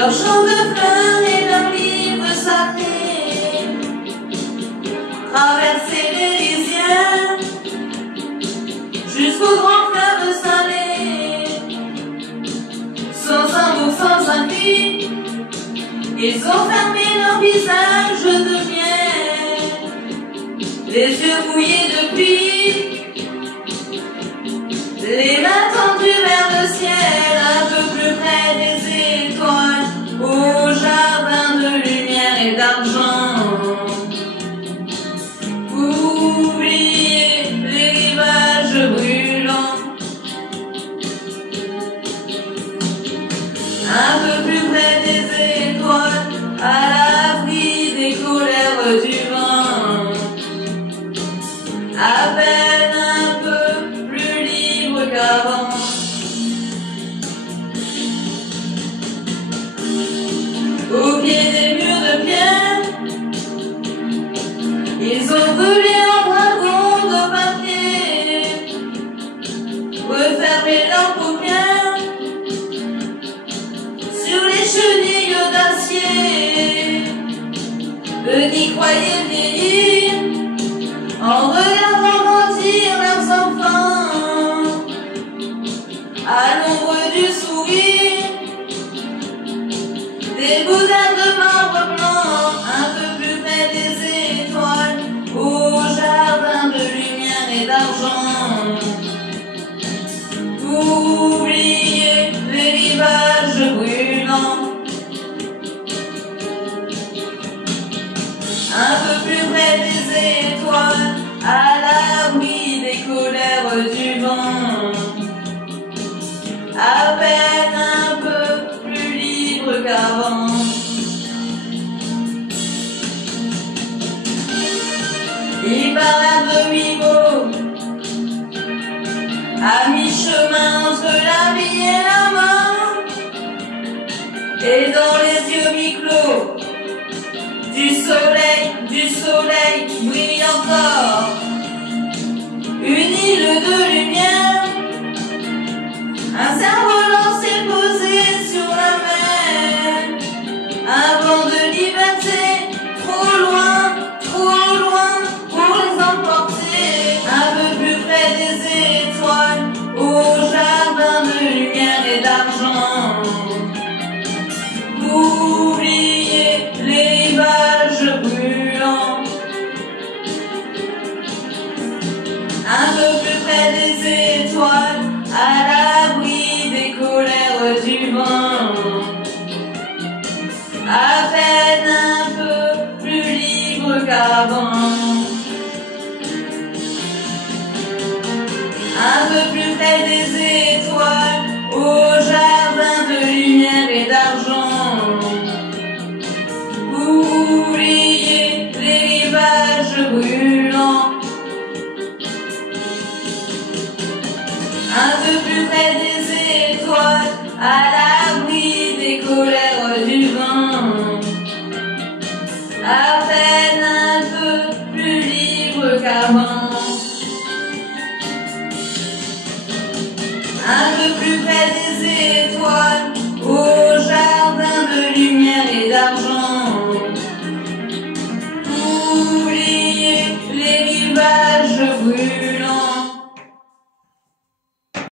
leur chant de fleurs et leur livre sacré, traverser les rizières jusqu'au grand fleuve salé, sans un mot, sans un cri, ils ont fermé leur visage de miel, les yeux mouillés de pluie, les mains tendues vers le ciel, un peu plus près des étoiles, au jardin de lumière et d'argent. Oubliez les rivages brûlants, un peu plus près des étoiles, à l'abri des colères du vent, à peine un peu plus libre qu'avant. Au pied des murs de pierre, ils ont brûlé en dragon de papier, refermé leurs paupières sur les chenilles d'acier. Eux n'y croyaient vieillir en regardant grandir leurs enfants à l'ombre du sourire des boudins de marbre blanc, un peu plus près des étoiles, au jardin de lumière et d'argent. Oubliez les rivages brûlants, un peu plus près des étoiles, à l'abri des colères du vent, à peine un peu plus libre qu'avant. Il parle à demi-mot, à mi-chemin entre la vie et la mort, et dans les yeux mi-clos du soleil brille encore une île de lumière, un cerf-volant s'est posé sur la mer, un vent de liberté trop loin pour les emporter, un peu plus près des étoiles, au jardin de lumière et d'argent. Oubliez les rivages brûlants, un peu plus près des étoiles, à l'abri des colères du vent, à peine un peu plus libre qu'avant, un peu plus près des étoiles, au jardin de lumière et d'argent. Oubliez les rivages brûlants, un peu plus près des étoiles, à la